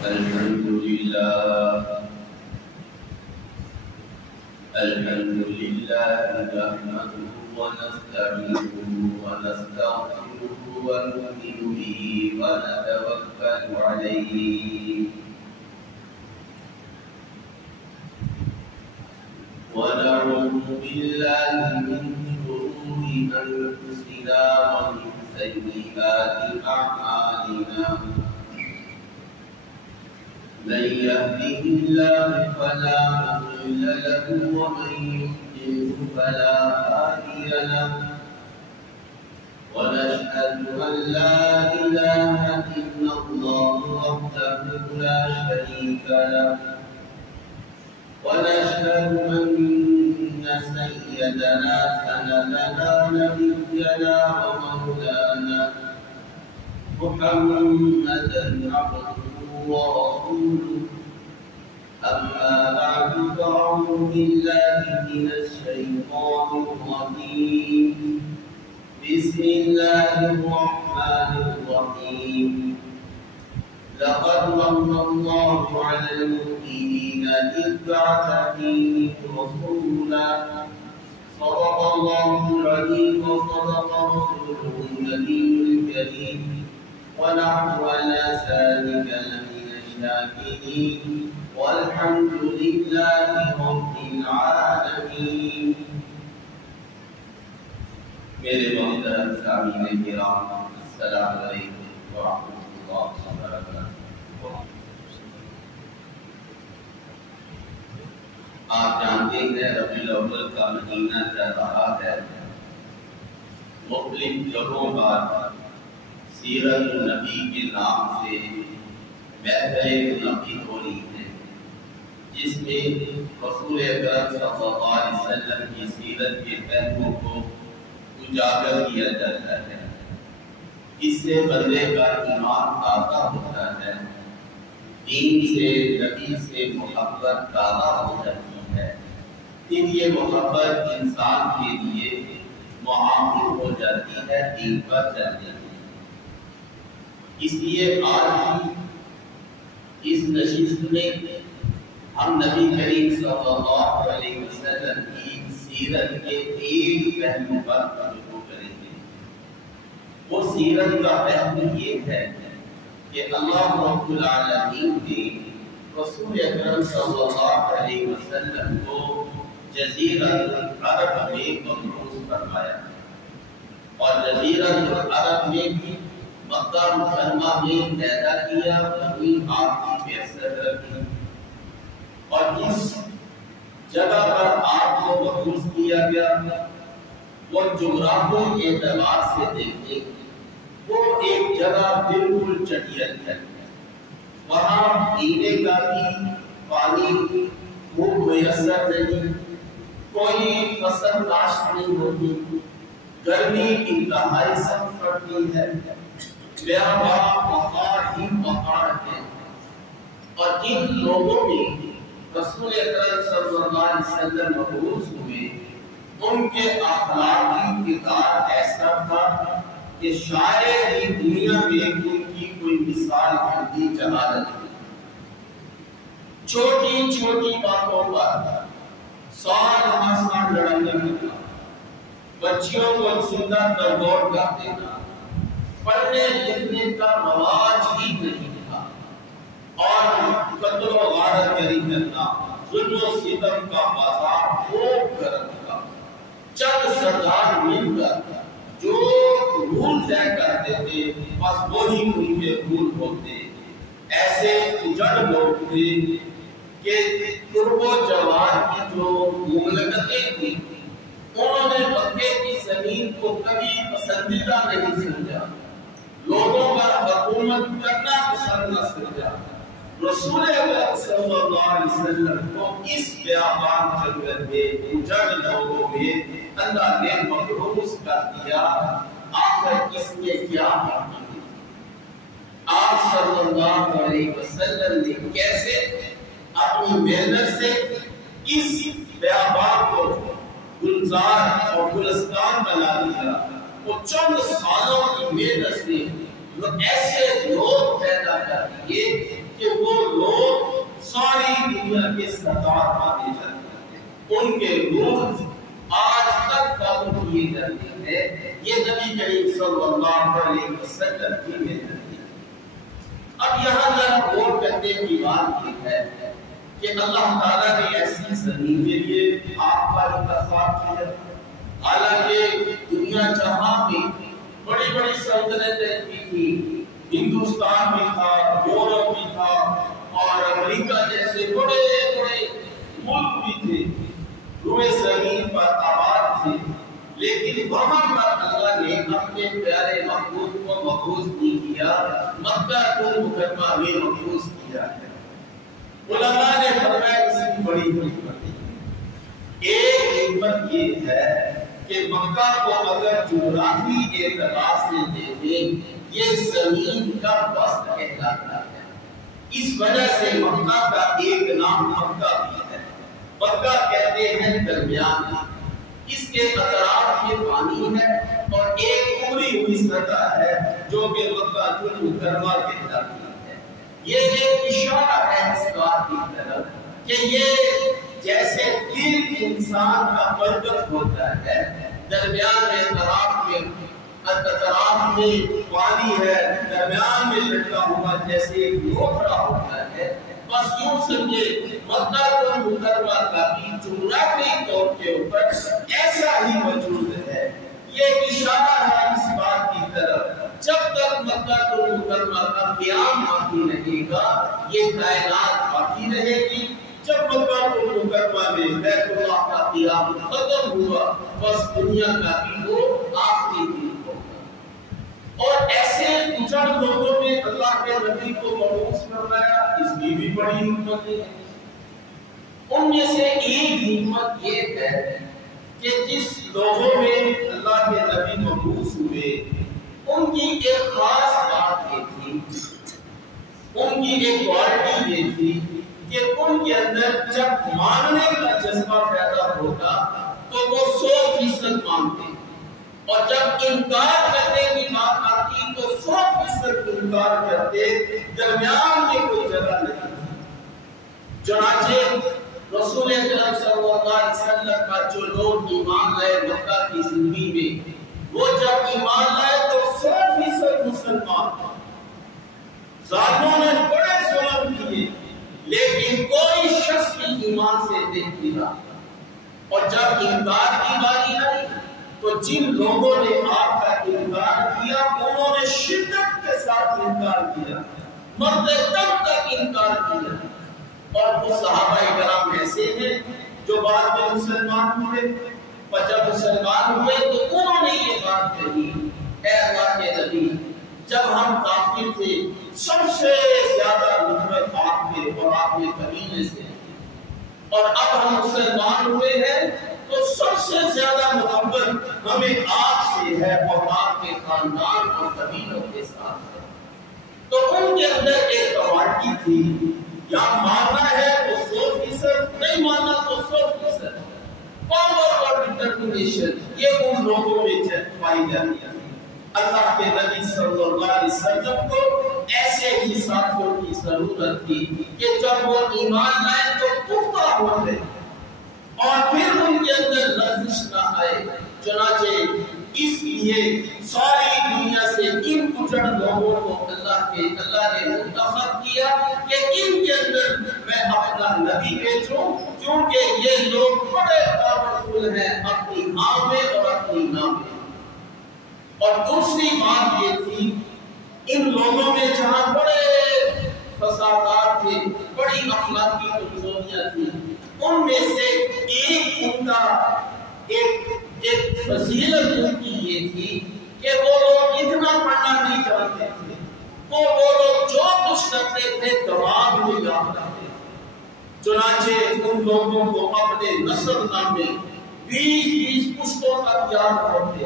الحمد لله نحمده ونستعينه ونستغفره ونؤمن به ونتوكل عليه ونعوذ بالله من شرور أنفسنا ومن سيئات أعمالنا من يهده الله فلا مضل له ومن يضلل فلا هادي له ونشهد أن لا إله إلا الله وحده لا شريك له ونشهد أن سيدنا سندنا نبينا ومولانا محمدا عبده ورسوله أما بعد فأعوذ بالله من الشيطان الرجيم بسم الله الرحمن الرحيم لقد من الله على المؤمنين إذ بعث فيهم رسولا صدق الله العظيم وصدق رسوله النبي الكريم ونحن على ذلك لمن الشاكرين والحمد لله رب العالمين. میرے محترم سامعین کرام السلام علیکم ورحمۃ اللہ وبرکاتہ. آپ جانتے ہیں ربیع الاول کا مہینہ چل رہا ہے. مختلف جگہوں پر سیرت النبی کے نام سے محفلیں منعقد ہو رہی ہیں جس میں رسول اکرم صلی اللہ علیہ وسلم کی سیرت کے پہلوؤں کو اجاگر کیا جاتا ہے. اس سے بندے کا ایمان تازہ ہوتا ہے, دین سے نبی سے محبت تازہ ہو جاتی ہے, پھر یہ محبت انسان کے لیے معامل ہو جاتی ہے دین پر چلنے کی. اس لیے آج بھی اس نشست میں ہم نبی کریم صلی اللہ علیہ وسلم کی سیرت کے تین پہلو پر توجہ کریں گے. وہ سیرت کا پہلو یہ ہے کہ اللہ رب العالمین نے رسول اکرم صلی اللہ علیہ وسلم کو جزیرۃ العرب میں مبعوث فرمایا اور جزیرۃ العرب میں بھی مکہ مکرمہ میں پیدا کیا, وہیں آپ کی بعثت رکھی اور اس جگہ پر آپ کو مبعوث کیا گیا. وہ جغرافیائی اعتبار سے دیکھیں وہ ایک جگہ بالکل چٹیل ہے. وہاں پینے کا بھی پانی خوب میسر نہیں, کوئی فصل کاشت نہیں ہوتی, گرمی انتہائی سخت پڑتی ہے, بیاباں پہاڑ ہی پہاڑ ہیں. اور جن لوگوں میں رسول اکرم صلی اللہ علیہ وسلم مبعوث ہوئے ان کے اخلاقی کردار ایسا تھا کہ شاید ہی دنیا میں ان کی کوئی مثال بنتی جہالت تھی. چھوٹی چھوٹی باتوں پر سال لڑائی کرنا, بچیوں کو زندہ تربور کر دینا, پڑھنے لکھنے کا رواج ہی نہیں تھا اور قتل و غارت گری کرنا, ظلم و ستم کا بازار خوب گرم تھا. چند سردار مل کر جو رول طے کرتے تھے بس وہی ان کے رول ہوتے. ایسے اجڑ لوگ تھے کہ قرب و جوار کی جو مملکتیں تھیں انہوں نے مکے کی زمین کو کبھی پسندیدہ نہیں سمجھا, لوگوں پر حکومت کرنا پسند نہ سمجھا. رسول اللہ صلی اللہ علیہ وسلم کو اس بیابان جنگل میں اجڑ لوگوں میں اللہ نے مبعوث کر دیا. آخر اس میں کیا کرنا ہے؟ آپ صلی اللہ علیہ وسلم نے کیسے اپنی محنت سے اس بیابان کو گلزار اور گلستان بنا دیا. وہ چند سالوں کی محنت سے ایسے لوگ پیدا کر دیے کہ وہ لوگ ساری دنیا کے سردار مانے جاتے ہیں، ان کے روح آج تک فالو کیے جاتے ہیں۔ یہ نبی کریم صلی اللہ علیہ وسلم کی محنت ہے۔ اب یہاں ذرا غور کرنے کی بات یہ ہے کہ اللہ تعالیٰ نے ایسی زمین کے لیے آپ کا انتخاب کیا، حالانکہ دنیا جہاں میں بڑی بڑی سلطنتیں بھی تھی، ہندوستان بھی تھا، یورپ بھی تھا اور امریکہ جیسے بڑے بڑے ملک بھی تھے، روئے زمین پر آباد تھے، لیکن وہاں پر اللہ نے اپنے پیارے محبوب کو مبعوث نہیں کیا، مکہ المکرمہ میں مبعوث کیا ہے۔ علماء نے فرمایا اس کی بڑی حکمت ہے۔ ایک حکمت یہ ہے کہ مکہ کو اگر جغرافی اعتبار سے دیکھیں یہ زمین کا وسط کہلاتا ہے، اس وجہ سے مکہ کا ایک نام مکہ بھی ہے۔ مکہ کہتے ہیں درمیان، اس کے اطراف میں پانی ہے اور ایک پوری ہوئی سطح ہے جو کہ مکہ المکرمہ کہلاتی ہے۔ یہ ایک اشارہ ہے اس بات کی طرف کہ یہ جیسے دل انسان کا مرکز ہوتا ہے، درمیان میں اطراف میں پانی ہے، درمیان میں لٹکا ہوا جیسے ایک لوتھڑا ہوتا ہے، بس یوں سمجھے مکہ المکرمہ کا بھی جغرافی طور کے اوپر ایسا ہی وجود ہے۔ یہ اشارہ ہے اس بات کی طرف جب تک مکہ المکرمہ کا قیام باقی رہے گا یہ کائنات باقی رہے گی۔ جب مکہ المکرمہ میں بیت اللہ کا قیام ختم ہوا بس دنیا کا بھی وہ آخری دن ہوگا۔ اور ایسے کچھ لوگوں میں اللہ کے نبی کو مبعوث فرمایا، اس کی بھی بڑی حکمت ہے۔ ان میں سے ایک حکمت یہ ہے کہ جس لوگوں میں اللہ کے نبی مبعوث ہوئے ان کی ایک خاص بات یہ تھی، ان کی ایک کوالٹی یہ تھی کہ ان کے اندر جب ماننے کا جذبہ پیدا ہوگا تو وہ 100% مانتے، اور جب انکار کرنے کی بات آتی تو 100% انکار کرتے، درمیان میں کوئی جگہ نہیں تھی۔ چنانچہ رسول اکرم صلی اللہ علیہ وسلم کا جو لوگ ایمان لائے مکہ کی زندگی میں، وہ جب ایمان لائے تو 100% مسلمان، ظالموں نے بڑے ظلم کیے لیکن کوئی شخص بھی ایمان سے نہیں ملا، اور جب انکار کی باری آئی تو جن لوگوں نے آپ کا انکار کیا انہوں نے شدت کے ساتھ انکار کیا، مرتے دم تک انکار کیا۔ اور وہ صحابہ کرام ایسے ہیں جو بعد میں مسلمان ہوئے، اور جب مسلمان ہوئے تو انہوں نے یہ بات کہی، اے اللہ کے نبی جب ہم کافر تھے سب سے زیادہ نفرت آپ کے اور آپ کے قبیلے سے، اور اب ہم مسلمان ہوئے ہیں تو سب سے زیادہ محبت ہمیں آپ سے ہے اور آپ کے خاندان اور قبیلوں کے ساتھ ہے۔ تو ان کے اندر ایک کوالٹی تھی، یا ماننا ہے تو 100%، نہیں ماننا تو 100%۔ پاور اور ڈٹرمنیشن یہ ان لوگوں میں پائی جاتی ہے۔ اللہ کے نبی صلی اللہ علیہ وسلم کو ایسے ہی ساتھیوں کی ضرورت تھی کہ جب وہ ایمان لائے تو پختہ ہو گئے اور پھر ان کے اندر لرزش نہ آئے۔ چنانچہ اس لیے ساری دنیا سے ان کچھ لوگوں کو اللہ نے منتخب کیا کہ ان کے اندر میں اپنا نبی بھیجوں، کیونکہ یہ لوگ بڑے پاورفل ہیں اپنی ہاں میں اور اپنی نہ میں۔ اور دوسری بات یہ تھی ان لوگوں میں جہاں بڑے فسادات تھے، بڑی اخلاقی کمزوریاں تھیں، ان میں سے ایک ان کا ایک فضیلت ان کی یہ تھی کہ وہ لوگ اتنا پڑھنا نہیں جانتے تھے، وہ لوگ جو کچھ کرتے تھے دماغ میں یاد رکھتے تھے۔ چنانچہ ان لوگوں کو اپنے نسب نامے 20 پشتوں تک یاد ہوتے۔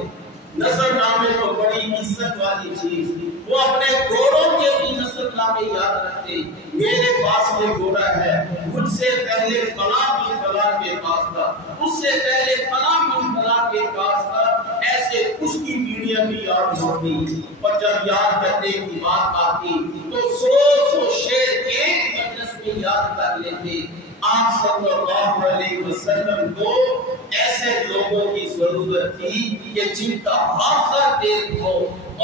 نسب نامے تو بڑی عزت والی چیز تھی، وہ اپنے گھوڑوں کے بھی نسل نامے یاد رکھتے، میرے پاس یہ گھوڑا ہے، مجھ سے پہلے فلاں بن فلاں کے پاس تھا، اس سے پہلے فلاں بن فلاں کے پاس تھا، ایسے اس کی پیڑھیاں بھی یاد ہوتی، اور جب یاد کرنے کی بات آتی تو سو شعر ایک مجلس میں یاد کر لیتے۔ آپ صلی اللہ علیہ وسلم کو ایسے لوگوں کی ضرورت تھی کہ جن کا حافظہ تیز ہو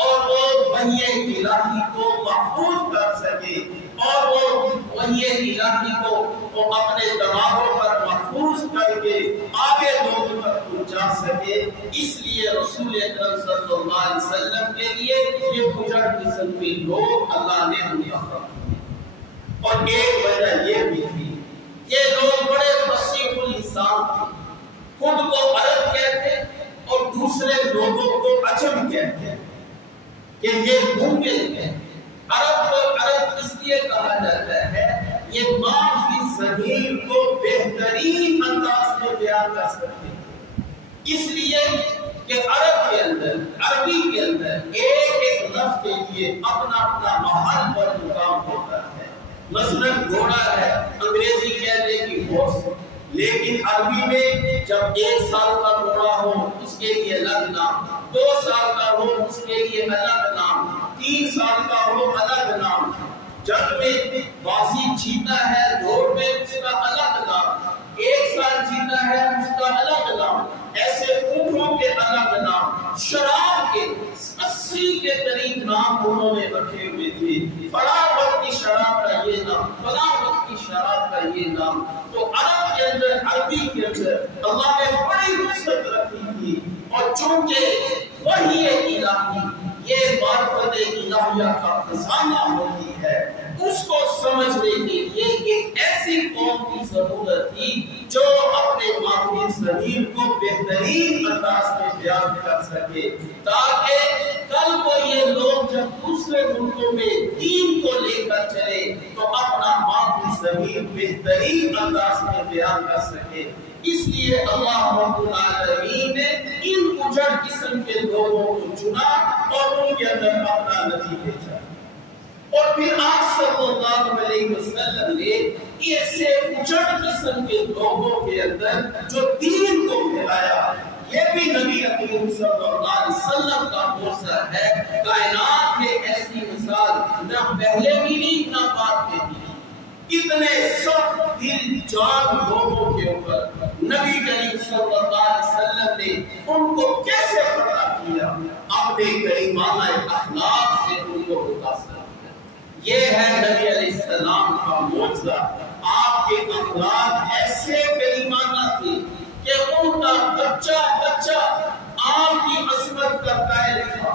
اور وہ وحی الہی کو محفوظ کر سکے، اور وہ وحی الہی کو وہ اپنے دماغوں پر محفوظ کر کے آگے لوگوں تک پہنچا سکے۔ اس لیے رسول اکرم صلی اللہ علیہ وسلم کے لیے یہ بجڑ قسم کے لوگ اللہ نے منتخب کیے۔ اور ایک وجہ یہ بھی تھی، یہ لوگ بڑے فصیح اللسان تھے، خود کو عرب کہتے اور دوسرے لوگوں کو عجم کہتے کہ یہ گونگے ہیں۔ عرب کو عرب اس لیے کہا جاتا ہے، یہ ما فی ضمیر کو بہترین انداز میں بیان کر سکتے ہیں، اس لیے کہ عرب کے اندر، عربی کے اندر ایک ایک لفظ کے لیے اپنا اپنا محل پر مقام ہوتا ہے۔ مثلا گھوڑا ہے، انگریزی کہتے ہیں کہ ہارس، لیکن عربی میں جب 1 سال کا گھوڑا ہو اس کے لیے الگ نام، 2 سال کا ہو اس کے لیے الگ نام، 3 سال کا ہو الگ نام، جنگ میں بازی جیتا ہے دوڑ میں اس کا الگ نام، 1 سال جیتا ہے اس کا الگ نام، ایسے اونٹوں کے الگ نام، شراب کے 80 کے قریب نام انہوں نے رکھے ہوئے تھے، فلاں وقت کی شراب کا یہ نام، فلاں وقت کی شراب کا یہ نام۔ تو عرب کے اندر، عربی کے اندر اللہ نے بڑی وسعت رکھی تھی، اور چونکہ وحی الہی یہ معرفت الہیہ کا خزانہ ہوتی ہے، اس کو سمجھنے کے لیے ایک ایسی قوم کی ضرورت تھی جو اپنے معافی ضمیر کو بہترین انداز میں بیان کر سکے، تاکہ کل کو یہ لوگ جب دوسرے ملکوں میں دین کو لے کر چلے تو اپنا معافی ضمیر بہترین انداز میں بیان کر سکے۔ اس لیے اللہ رب العالمین نے ان اجڑ قسم کے لوگوں کو چنا اور ان کے اندر اپنا نبی بھیجا، اور پھر آپ صلی اللہ علیہ وسلم نے ایسے اجڑ قسم کے لوگوں کے اندر جو دین کو پھیلایا، یہ بھی نبی اکرم صلی اللہ علیہ وسلم کا موثر ہے۔ کائنات میں ایسی مثال نہ پہلے ملی نہ بعد میں ملی۔ اتنے سخت دل جان لوگوں کے اوپر نبی کریم صلی اللہ علیہ وسلم نے ان کو کیسے فتح کیا؟ اپنے کریمانہ اخلاق سے ان کو متاثر کیا۔ یہ ہے نبی علیہ السلام کا معجزہ۔ آپ کے اخلاق ایسے کریمانہ تھے کہ ان کا بچہ آپ کی عصمت کا قائل تھا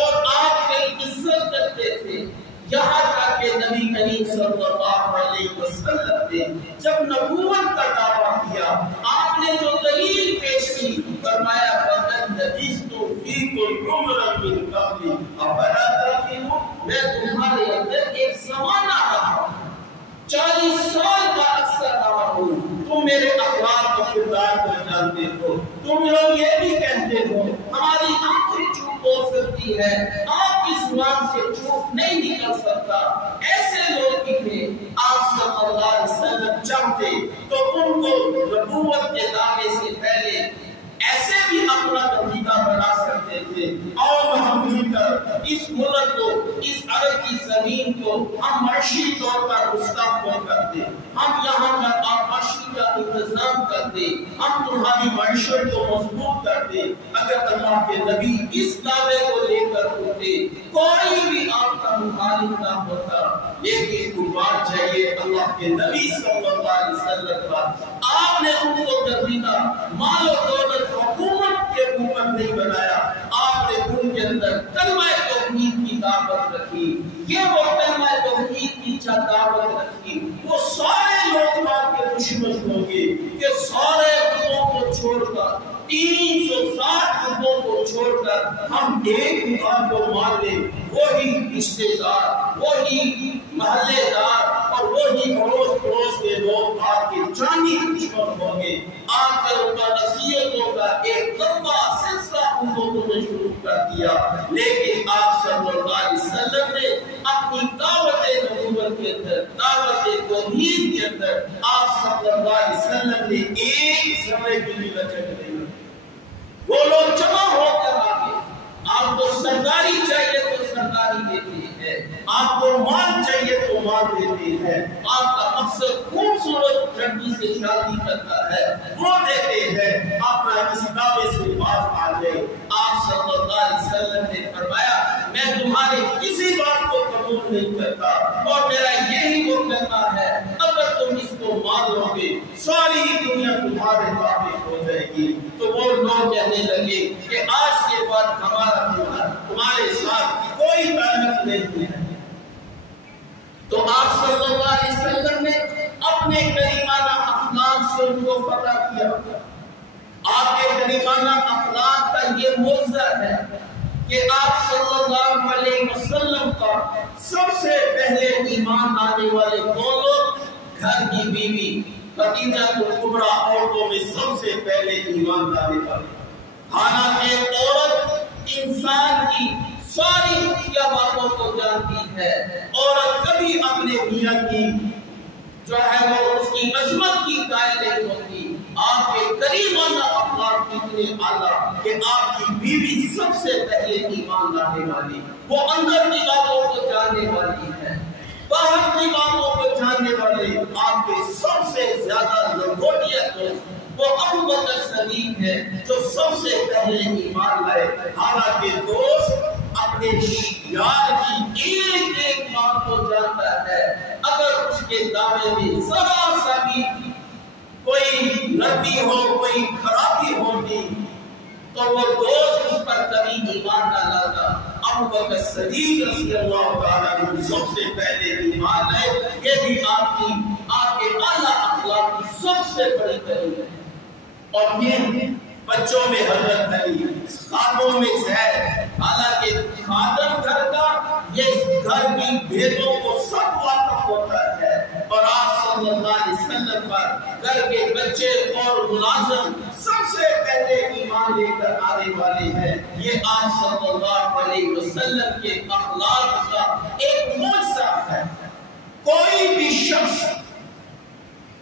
اور آپ کی عزت کرتے تھے، یہاں تک کہ نبی کریم صلی اللہ علیہ وسلم نے جب نبوت کا دعویٰ کیا، آپ نے جو دلیل پیش کی، فرمایا فَقَدْ لَبِثْتُ فِيكُمْ عُمْرًا مِّن قَبْلِ أَفَلَا تَعْقِلُونَ، میں تمہارے اندر ایک زمانہ رہا ہوں، 40 سال کا اکثر رہا ہوں، تم میرے اخلاق و کردار کو جانتے ہو، تم لوگ یہ بھی کہتے ہو ہماری آنکھیں چوپ ہو سکتی ہے، آپ کی زبان سے جھوٹ نہیں نکل سکتا، ایسے لوگ بھی تھے۔ آپ صلی اللہ علیہ وسلم چاہتے تو ان کو نبوت کے دعوے سے پہلے ایسے بھی اپنا نتیجہ بنا سکتے تھے، اور ہم مل کر اس ملک کو، اس عرب کی زمین کو ہم معاشی طور پر مستحکم کرتے، ہم یہاں کا معاشی کا انتظام کرتے، ہم تمہاری معیشت کو مضبوط کرتے۔ اگر اللہ کے نبی اس دعوے کو لے کر ہوتے، کوئی بھی آپ کا مخالف نہ ہوتا، لیکن قربان چاہیے اللہ کے نبی صلی اللہ علیہ وسلم کا، آپ نے ان کو نتیجہ مال و دولت حکومت کے اوپر نہیں بنایا، آپ نے ان کے اندر کلمہ توحید کی دعوت رکھی۔ یہ وہ کلمہ توحید کی دعوت رکھی، وہ سارے لوگ آپ کے دشمن ہوں گے کہ سارے بتوں کو چھوڑ کر، 360 بتوں کو چھوڑ کر ہم ایک خدا کو مان لیں، وہی رشتے دار، وہی محلے دار اور وہی اڑوس پڑوس کے لوگ آپ کے جانی دشمن ہوں گے۔ آپ کے اوپر نصیحتوں کا ایک لمبا سلسلہ ان لوگوں نے شروع کر دیا، لیکن آپ صلی اللہ علیہ وسلم دعوت توحید کے اندر آپ صلی اللہ علیہ وسلم نے ایک سمے کی بھی بچت نہیں. وہ لوگ جمع ہو کر آگے. آپ کو سرداری چاہیے تو سرداری دیتے ہیں, آپ کو مال چاہیے تو مال دیتے ہیں, آپ کا مقصد خوبصورت لڑکی سے شادی کرتا ہے وہ دیتے ہیں. اپنا اس دعوے سے باز آ گئے. آپ صلی اللہ علیہ وسلم نے فرمایا میں تمہارے کسی بات کو قبول نہیں کرتا اور میرا یہی وہ کہنا ہے اگر تم اس کو مان لو گے ساری دنیا تمہارے تابع ہو جائے گی. تو وہ لوگ کہنے لگے کہ آج کے بعد ہمارا تمہارے ساتھ کوئی تعلق نہیں ہے. تو آپ صلی اللہ علیہ وسلم نے اپنے کریمانہ اخلاق سے ان کو فتح کیا. آپ کے کریمانہ اخلاق کا یہ موضوع ہے کہ آپ صلی اللہ علیہ وسلم کا سب سے پہلے ایمان لانے والے کون لوگ؟ گھر کی بیوی خدیجہ کبریٰ عورتوں میں سب سے پہلے ایمان لانے والے. حالانکہ عورت انسان کی ساری خفیہ باتوں کو جانتی ہے. عورت کبھی اپنے میاں کی جو ہے وہ اس کی عظمت کی قائل نہیں ہوتی. آپ کے کریمانہ اخلاق اتنے اعلیٰ کہ آپ کی بیوی سب سے پہلے ایمان لانے والی, وہ اندر کی باتوں کو جاننے والی ہے, باہر کی باتوں کو جاننے والے. آپ کے سب سے زیادہ لنگوٹیا دوست وہ ابو بکر صدیق ہے جو سب سے پہلے ایمان لائے. حالانکہ دوست اپنے یار کی ایک ایک بات کو جانتا ہے. اگر اس کے دعوے میں ذرا سا بھی کوئی نرمی ہو, کوئی خرابی ہوگی تو وہ دوست اس پر کبھی ایمان نہ لاتا. ابو بکر صدیق رضی اللہ تعالیٰ عنہ سب سے پہلے ایمان لائے. یہ بھی آپ کے اعلیٰ اخلاق کی سب سے بڑی دلیل ہے. اور یہ بچوں میں حضرت علی, خادموں میں زید. حالانکہ خادم گھر کا یہ گھر کی بھیدوں کو سب واقف ہوتا ہے اور آپ صلی اللہ علیہ وسلم پر گھر کے بچے اور ملازم سب سے پہلے ایمان لے کر آنے والے ہیں. یہ آپ صلی اللہ علیہ وسلم کے اخلاق کا ایک معجزہ ہے. کوئی بھی شخص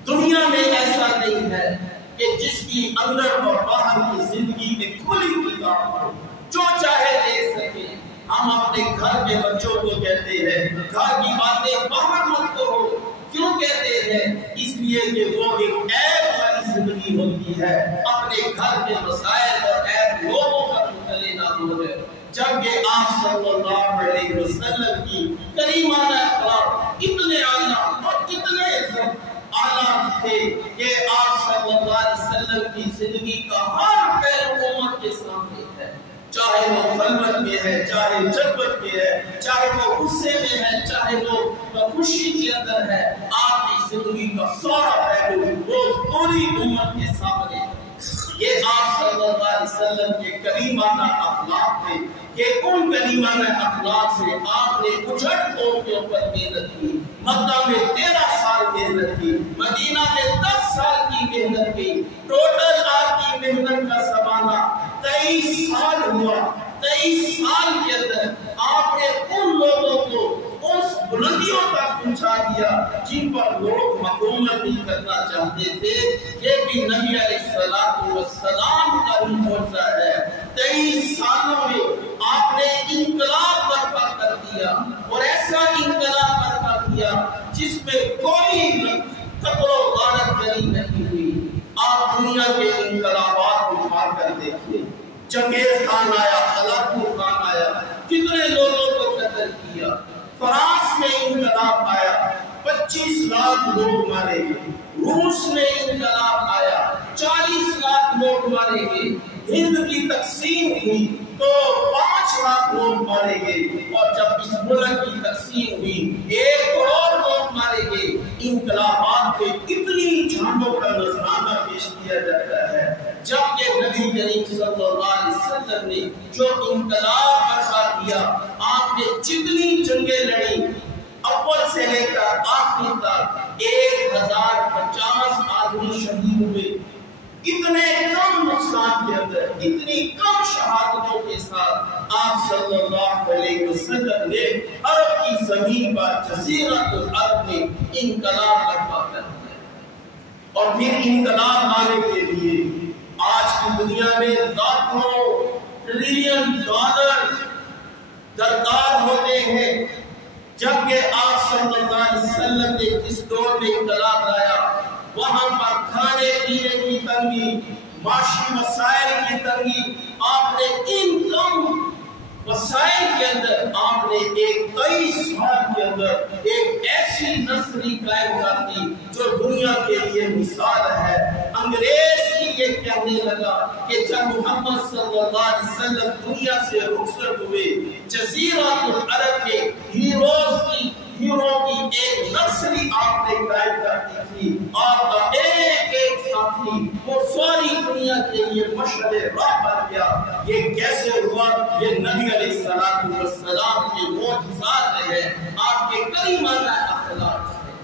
دنیا میں ایسا نہیں ہے کہ جس کی اندر اور باہر کی زندگی میں کھلی کتاب ہو, جو چاہے لے سکے. ہم اپنے گھر کے بچوں کو کہتے ہیں گھر کی باتیں باہر مت کرو. کیوں کہتے ہیں؟ اس لیے کہ وہ ایک عیب والی زندگی ہوتی ہے. اپنے گھر کے مسائل اور عیب لوگوں کا مطلع نہ ہو جائے. جبکہ آپ صلی اللہ علیہ وسلم کی کریمانہ اخلاق اتنے اعلیٰ اور اتنے اعلیٰ تھے کہ آپ صلی اللہ علیہ وسلم کی زندگی کا ہر پہلو امت کے سامنے ہے. چاہے وہ خلوت میں ہے, چاہے جلوت میں ہے, چاہے وہ غصے میں ہے, چاہے وہ خوشی کے اندر ہے. آپ کی زندگی کا سارا پہلو وہ پوری امت کے سامنے ہے. یہ آپ صلی اللہ علیہ وسلم کے کریمانہ اخلاق تھے کہ ان کریمانہ اخلاق سے آپ نے اجڑ قوم کے اوپر محنت کی. مکہ میں 13 سال محنت کی, مدینہ میں 10 سال کی محنت کی. ٹوٹل آپ کی محنت کا زمانہ 23 سال ہوا. 23 سال کے اندر آپ نے ان لوگوں کو اس بلندیوں تک پہنچا دیا جن پر لوگ حکومت نہیں کرنا چاہتے تھے. یہ بھی نبی علیہ السلام کا ہی معجزہ ہے. 23 سالوں میں آپ نے انقلاب برپا کر دیا اور ایسا انقلاب برپا کیا جس میں کوئی قتل و غارت گری نہیں ہوئی. آپ دنیا کے انقلابات اٹھا کر دیکھیں. چنگیز خان آیا, ہلاکو خان آیا, کتنے لوگوں کو قتل کیا. فرانس میں انقلاب آیا, 25 لاکھ لوگ مارے گئے. روس میں انقلاب آیا, 40 لاکھ لوگ مارے گئے. ہند کی تقسیم ہوئی تو 5 لاکھ لوگ مارے گئے اور جب اس ملک کی تقسیم ہوئی 1 کروڑ لوگ مارے گئے. انقلابات پہ کتنی جانوں کا نذرانہ پیش کیا جاتا ہے. جبکہ نبی کریم صلی اللہ علیہ وسلم نے جو انقلاب برپا کیا, آپ نے جتنی جنگیں لڑی اول سے لے کر آخر تک 1050 آدمی شہید ہوئے. اتنے کم نقصان کے اندر، اتنی کم شہادتوں کے ساتھ آپ صلی اللہ علیہ وسلم نے عرب کی زمین پر جزیرۃ العرب میں انقلاب برپا کر دیا۔ اور پھر انقلاب آنے کے لیے آج کی دنیا میں لاکھوں ٹریلین ڈالر درکار ہوتے ہیں، جبکہ آپ صلی اللہ علیہ وسلم نے جس دور میں انقلاب لایا وہاں پر کھانے پینے کی تنگی، معاشی وسائل کی تنگی، آپ نے ان کم وسائل کے اندر آپ نے ایک 23 سال کے اندر ایک ایسی نسلی قائم کر دی جو دنیا کے لیے مثال ہے۔ انگریز کی یہ کہنے لگا کہ جب محمد صلی اللہ علیہ وسلم دنیا سے رخصت ہوئے، جزیرۃ العرب کے ہیرو کی ایک نسلی آپ نے قائم کر دی تھی۔ آپ کا ایک ایک ساتھی وہ ساری دنیا کے لیے مشعل راہ بن گیا۔ یہ کیسے ہوا؟ یہ نبی علیہ السلام کے معجزات ہیں، آپ کے کریمانہ اخلاق ہیں۔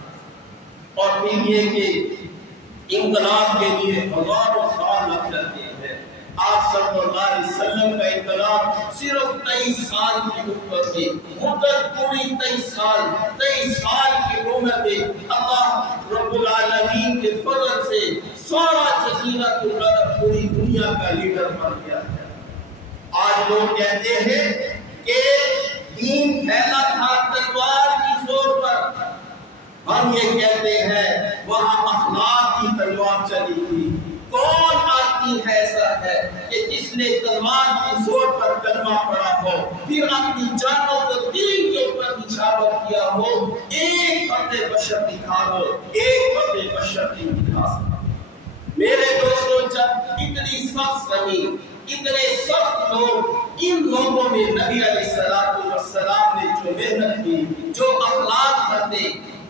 اور پھر یہ کہ انقلاب کے لیے ہزاروں سال لگ جاتے ہیں۔ آپ صلی اللہ علیہ وسلم کا انقلاب صرف 23 سال کی عمر میں، مدت پوری 23 سال کی عمر میں اللہ رب العالمین کے فضل سے سارا جزیرۃ العرب پوری دنیا کا لیڈر بن گیا ہے۔ آج لوگ کہتے ہیں کہ دین پھیلا تھا تلوار کی زور پر، ہم یہ کہتے ہیں وہاں اخلاق کی تلوار چلی تھی۔ کون آدمی ایسا ہے کہ جس نے تلوار کی زور پر کلمہ پڑھا ہو، پھر اپنی جانوں کو دین کے اوپر نچھاور کیا ہو؟ ایک فرد بشر دکھا دو، ایک فرد بشر نہیں دکھا سکتا۔ میرے دوستوں، جب اتنی سخت زمین، اتنے سخت لوگ، ان لوگوں میں نبی علیہ السلام نے جو محنت کی، جو اخلاق کرتے،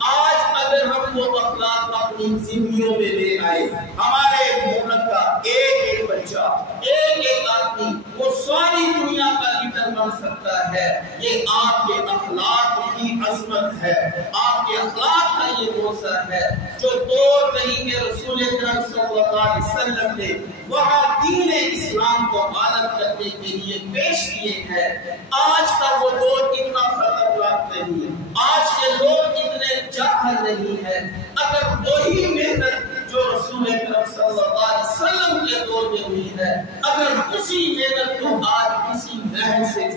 آج اگر ہم وہ اخلاق اپنی زندگیوں میں لے آئے، ہمارے ملک کا ایک ایک بچہ، ایک ایک آدمی وہ ساری دنیا کا لیڈر بن سکتا ہے۔ یہ آپ کے اخلاق کی عظمت ہے، آپ کے اخلاق کا یہ موضوع ہے جو طور طریقے رسول اکرم صلی اللہ علیہ وسلم نے وہاں دین اسلام کو غالب کرنے کے لیے پیش کیے ہیں۔ آج کا وہ دور اتنا خطرناک نہیں ہے، آج کے لوگ اتنے جاہل نہیں ہے۔ اگر وہی محنت جو رسول اکرم صلی اللہ علیہ وسلم کے دور میں ہوئی ہے، اگر اسی محنت کو آج کسی نہج سے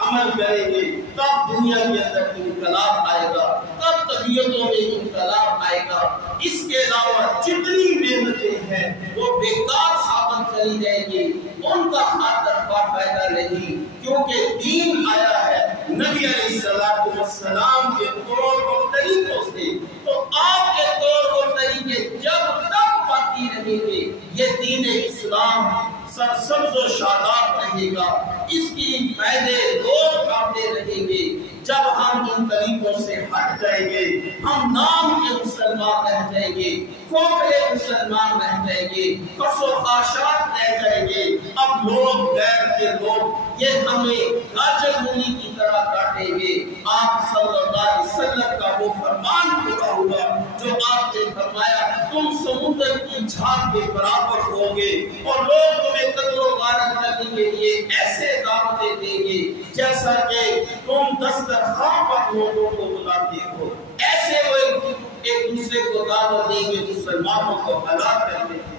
عمل کریں گے، تب دنیا کے اندر انقلاب آئے گا، تب طبیعتوں میں انقلاب آئے گا۔ اس کے علاوہ جتنی محنتیں ہیں وہ بیکار ثابت چلی جائیں گی، ان کا ہاتھ طرفہ فائدہ نہیں، کیونکہ دین آیا ہے نبی علیہ السلام کے طور اور طریقوں سے۔ تو آپ کے طور اور طریقے جب تک باقی رہیں گے، یہ دین اسلام سرسبز و شاداب رہے گا، اس کی فائدے لوگ پاتے رہیں گے۔ جب ہم ان طریقوں سے ہٹ جائیں گے، ہم نام کے مسلمان رہ جائیں گے، کھوکھلے مسلمان رہ جائیں گے، خس و خاشاک رہ جائیں گے۔ اب لوگ غیر کے لوگ یہ ہمیں گاجر مولی کی طرح کاٹیں گے۔ آپ صلی اللہ علیہ وسلم کا وہ فرمان پورا ہوا جو آپ نے فرمایا، تم سمندر کی جھاگ کے برابر ہوگے اور لوگ تمہیں قتل و غارت کرنے کے لیے ایسے دعوتیں دیں گے جیسا کہ تم دسترخوان پر لوگوں کو بلاتے ہو، ایسے وہ ایک دوسرے کو دعوت دیں گے، مسلمانوں کو ہلاک کرنے کے۔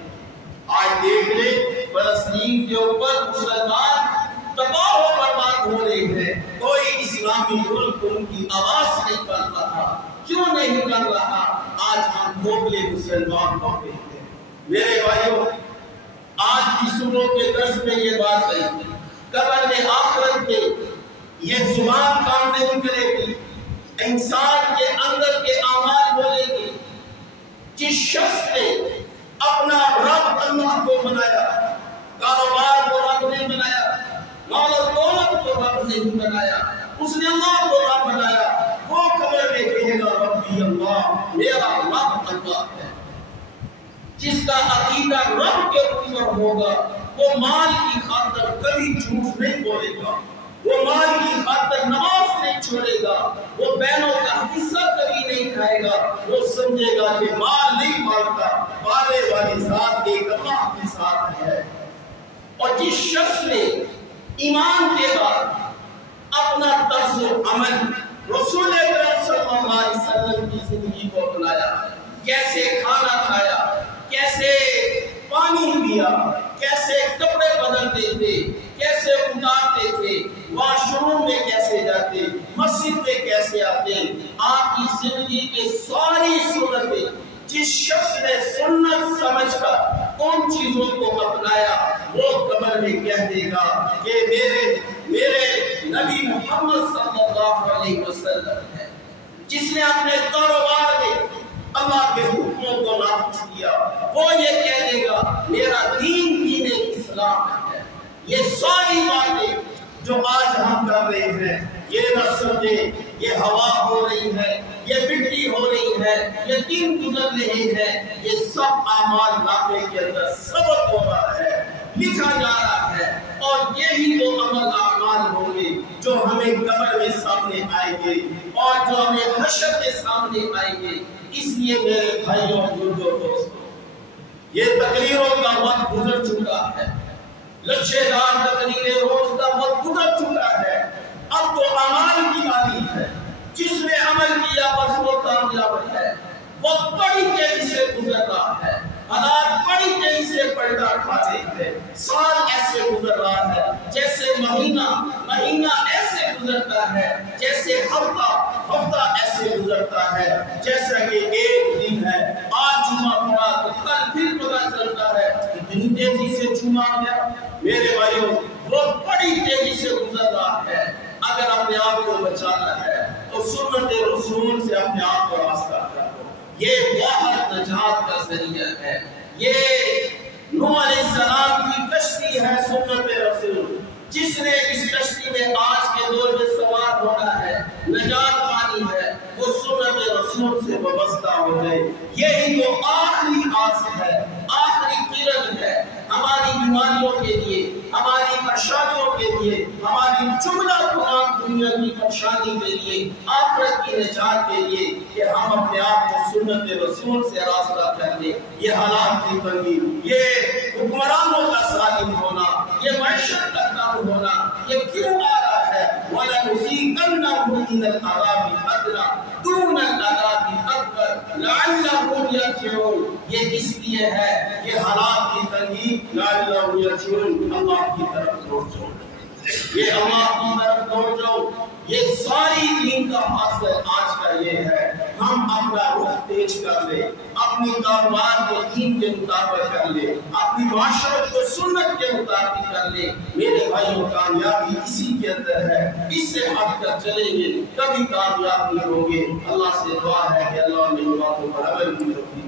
آج دیکھ لیں فلسطین کے اوپر مسلمان تباہ و برباد ہو رہے ہیں، کوئی اسلامی ملک ان کی آواز نہیں کر رہا۔ کیوں نہیں کر رہا؟ آج ہم کھوکھلے مسلمان ہو گئے ہیں۔ میرے بھائیوں، آج کی صبح کے درس میں یہ بات کہی، قبر آخرت میں یہ زبان کام نہیں کرے گی، انسان کے اندر کے اعمال بولے گی۔ جس شخص نے اپنا رب اللہ کو بنایا، کاروبار کو رب نہیں بنایا، مال و دولت کو رب نہیں بنایا، اس نے اللہ کو رب بنایا، وہ قبر میں کہے گا ربی اللہ، میرا رب اللہ ہے۔ جس کا عقیدہ رب کے اوپر ہوگا وہ مال کی خاطر کبھی جھوٹ نہیں بولے گا، وہ مال کی خاطر نماز نہیں چھوڑے گا، وہ بہنوں کا حصہ کبھی نہیں کھائے گا، وہ سمجھے گا کہ مال نہیں مانگتا، پالے والی ذات ایک اللہ کی ذات ہے۔ اور جس شخص نے ایمان کے بعد اپنا طرز عمل رسول اکرم صلی اللہ علیہ وسلم کی زندگی کو اپنایا، کیسے کھانا کھایا، کیسے پانی پیا، کیسے کپڑے بدلتے تھے، کیسے اتارتے تھے، واش روم میں کیسے جاتے، مسجد میں کیسے آتے، آپ کی زندگی کے ساری صورتیں جس شخص نے سنت سمجھ کر ان چیزوں کو اپنایا، وہ قبر میں کہہ دے گا کہ میرے نبی محمد صلی اللہ علیہ وسلم ہے۔ جس نے اپنے کاروبار میں اللہ کے حکموں کو نافذ کیا، وہ یہ کہہ دے گا میرا دین دین اسلام ہے۔ یہ ساری باتیں جو آج ہم کر رہے ہیں، یہ نہ سمجھے یہ ہوا ہو رہی ہے، یہ مٹی ہو رہی ہے، یہ دن گزر رہے ہیں، یہ سب اعمال نامے کے اندر ثبت ہو رہا ہے، لکھا جا رہا ہے، اور یہی وہ عمل اعمال ہوں گے جو ہمیں قبر میں سامنے آئیں گے اور جو ہمیں حشر کے سامنے آئیں گے۔ اس لیے میرے بھائیوں بزرگوں دوستوں، یہ تقریروں کا وقت گزر چکا ہے، لچھے دار تقریریں روز کا وقت گزر چکا ہے، اب تو عمل کی باری ہے۔ جس نے عمل کیا بس وہ کامیاب ہے۔ وقت بڑی تیزی سے گزر رہا ہے، حالات بڑی تیزی سے پلٹا کھاتے ہیں، سال ایسے گزر رہا ہے جیسے مہینہ ایسے گزرتا ہے، جیسے ہفتہ ایسے گزرتا ہے، جیسا کہ ایک دن ہے، آج جمعہ پڑا تو کل پھر پتہ چلتا ہے اتنی تیزی سے جمعہ گیا۔ میرے بھائیوں، وہ بڑی تیزی سے گزر رہا ہے۔ اگر اپنے آپ کو بچانا ہے تو سنت رسول سے اپنے آپ کو وابستہ کرو، یہ واحد نجات کا ذریعہ ہے۔ یہ نوح علیہ السلام کی کشتی ہے سنت رسول، جس نے اس کشتی میں آج کے دور میں سوار ہونا ہے، نجات پانی ہے، وہ سنت رسول سے وابستہ ہو جائے۔ یہی تو آخری آس ہے، آخری کرن ہے ہماری بیماریوں کے لیے، ہماری پریشانیوں کے لیے، ہماری جملہ تمام دنیا کی پریشانی کے لیے، آخرت کی نجات کے لیے، کہ ہم اپنے آپ کو سنت رسول سے راستہ کر لیں۔ یہ حالات کی تنگی، یہ حکمرانوں کا ظالم ہونا، یہ معیشت کا کام ہونا، یہ کیوں آ رہا ہے؟ وَلَنُذِيقَنَّهُم مِّنَ الْعَذَابِ الْأَدْنَىٰ دُونَ الْعَذَابِ الْأَكْبَرِ لَعَلَّهُمْ يَرْجِعُونَ۔ یہ اس لیے ہے، یہ حالات کی تنگی لَعَلَّهُمْ يَرْجِعُونَ، اللہ کی طرف لوٹ جاؤ، یہ اللہ کی طرف لوٹ جاؤ۔ یہ ساری دین کا حاصل آج کا یہ ہے، ہم اپنا رخ تیز کر لیں، اپنی کاروبار کو دین کے مطابق کر لیں، اپنی معاشرت کو سنت کے مطابق کر لیں۔ میرے بھائیوں، کامیابی اسی کے اندر ہے، اس سے ہٹ کر چلیں گے کبھی کامیاب نہیں ہوں گے۔ اللہ سے دعا ہے کہ اللہ میری باتوں پر عمل کی توفیق